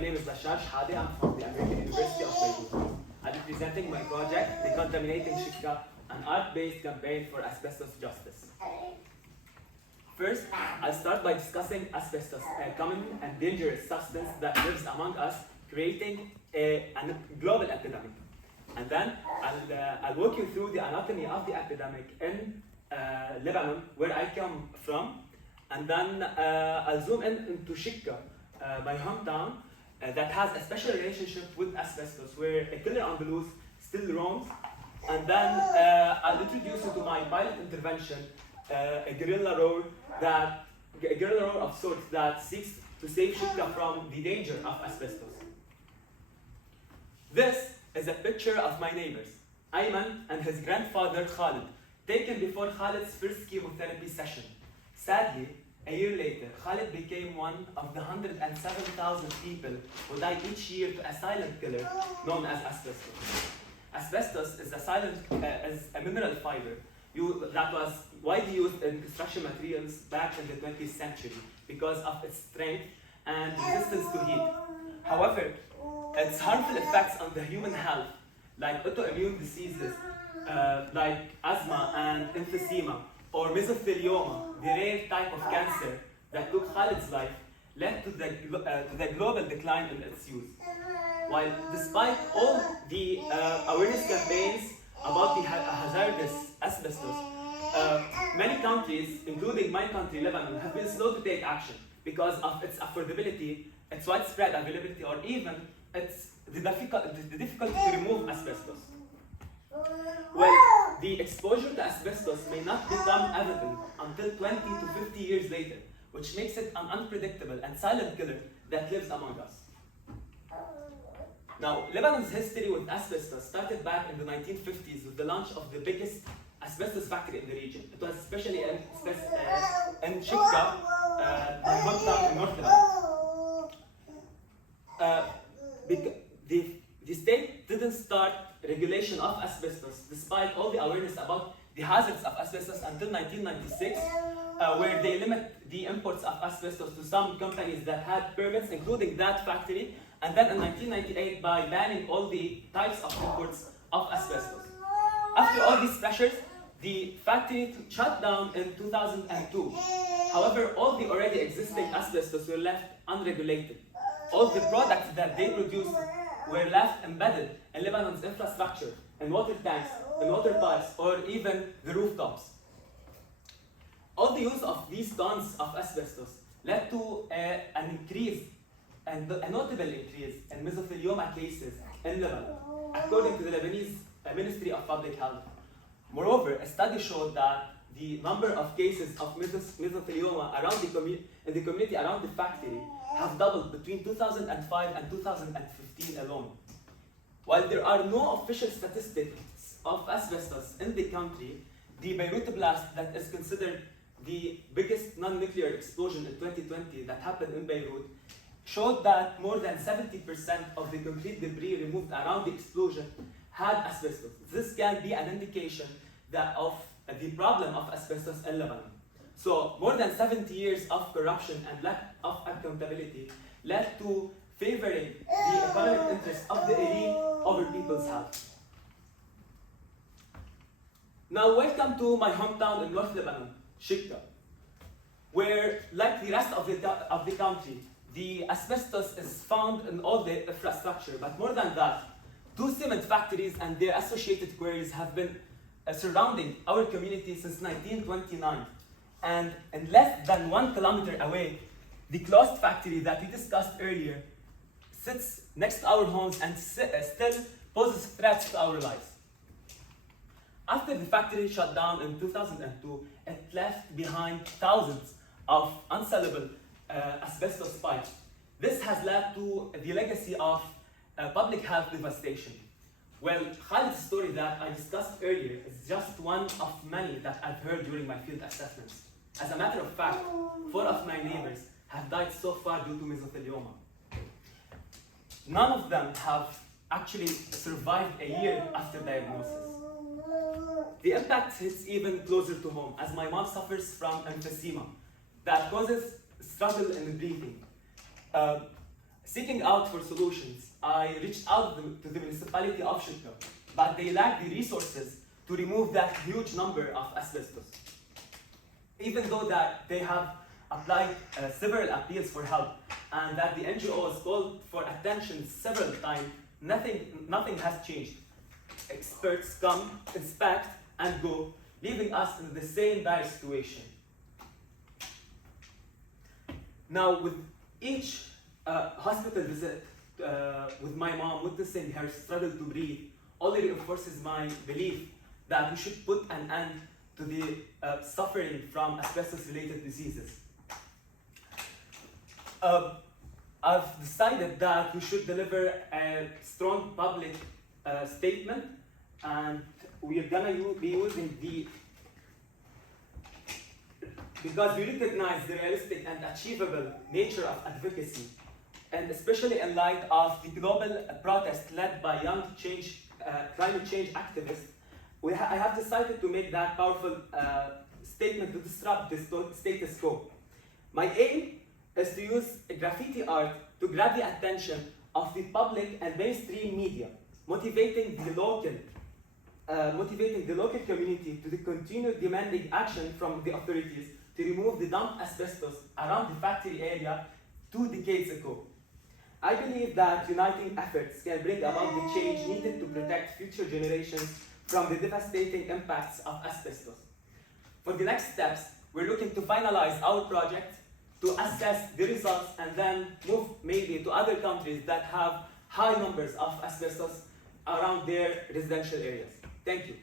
name is Bachar Chhadeh. I'm from the American University of Beirut. I'll be presenting my project, Decontaminating Chekka, an art-based campaign for asbestos justice. First, I'll start by discussing asbestos, a common and dangerous substance that lives among us, creating a global epidemic. And then I'll walk you through the anatomy of the epidemic in Lebanon, where I come from. And then I'll zoom into Chekka, my hometown, that has a special relationship with asbestos, where a killer on the loose still roams. And then I'll introduce you to my pilot intervention, a guerrilla roar of sorts that seeks to save Chekka from the danger of asbestos. This is a picture of my neighbors, Ayman and his grandfather Khalid, taken before Khalid's first chemotherapy session. Sadly, a year later, Khalid became one of the 107,000 people who die each year to a silent killer known as asbestos. Asbestos is a mineral fiber that was widely used in construction materials back in the 20th century because of its strength and resistance to heat. However, its harmful effects on the human health, like autoimmune diseases like asthma and emphysema, or Mesothelioma, the rare type of cancer that took Khalid's life, led to the global decline in its use. While despite all the awareness campaigns about the hazardous asbestos, many countries, including my country, Lebanon, have been slow to take action because of its affordability, its widespread availability, or even the difficulty to remove asbestos. Well, the exposure to asbestos may not become evident until 20 to 50 years later, which makes it an unpredictable and silent killer that lives among us. Now, Lebanon's history with asbestos started back in the 1950s with the launch of the biggest asbestos factory in the region. It was especially in Chekka, my hometown in North Lebanon. The state didn't start regulation of asbestos despite all the awareness about the hazards of asbestos until 1996, where they limit the imports of asbestos to some companies that had permits, including that factory, and then in 1998 by banning all the types of imports of asbestos. After all these pressures, the factory shut down in 2002. However, all the already existing asbestos were left unregulated. All the products that they produced were left embedded in Lebanon's infrastructure, in water tanks, in water pipes, or even the rooftops. All the use of these tons of asbestos led to an increase, and a notable increase, in Mesothelioma cases in Lebanon, according to the Lebanese Ministry of Public Health. Moreover, a study showed that the number of cases of Mesothelioma in the community around the factory have doubled between 2005 and 2015 alone. While there are no official statistics of asbestos in the country, the Beirut blast, that is considered the biggest non-nuclear explosion in 2020 that happened in Beirut, showed that more than 70% of the concrete debris removed around the explosion had asbestos. This can be an indication of the problem of asbestos in Lebanon. So more than 70 years of corruption and lack of accountability led to favoring the economic interests of the elite over people's health. Now welcome to my hometown in North Lebanon, Chekka, where, like the rest of the country, the asbestos is found in all the infrastructure. But more than that, 2 cement factories and their associated quarries have been surrounding our community since 1929. And in less than 1 kilometer away, the closed factory that we discussed earlier sits next to our homes and still poses threats to our lives. After the factory shut down in 2002, it left behind thousands of unsellable asbestos pipes. This has led to the legacy of public health devastation. Well, Khalid's story that I discussed earlier is just one of many that I've heard during my field assessments. As a matter of fact, 4 of my neighbors have died so far due to mesothelioma. None of them have actually survived a year after diagnosis. The impact hits even closer to home, as my mom suffers from emphysema that causes struggle in breathing. Seeking out for solutions, I reached out to the municipality of Chekka, but they lacked the resources to remove that huge number of asbestos. Even though that they have applied several appeals for help and that the NGO has called for attention several times, nothing has changed. Experts come, inspect, and go, leaving us in the same dire situation. Now, with each hospital visit with my mom, witnessing her struggle to breathe, only reinforces my belief that we should put an end to the suffering from asbestos-related diseases. I've decided that we should deliver a strong public statement, and we are gonna be using because we recognize the realistic and achievable nature of advocacy, and especially in light of the global protest led by young climate change activists, I have decided to make that powerful statement to disrupt the status quo. My aim is to use graffiti art to grab the attention of the public and mainstream media, motivating the local community to continue demanding action from the authorities to remove the dumped asbestos around the factory area 2 decades ago. I believe that uniting efforts can bring about the change needed to protect future generations from the devastating impacts of asbestos. For the next steps, we're looking to finalize our project, to assess the results, and then move maybe to other countries that have high numbers of asbestos around their residential areas. Thank you.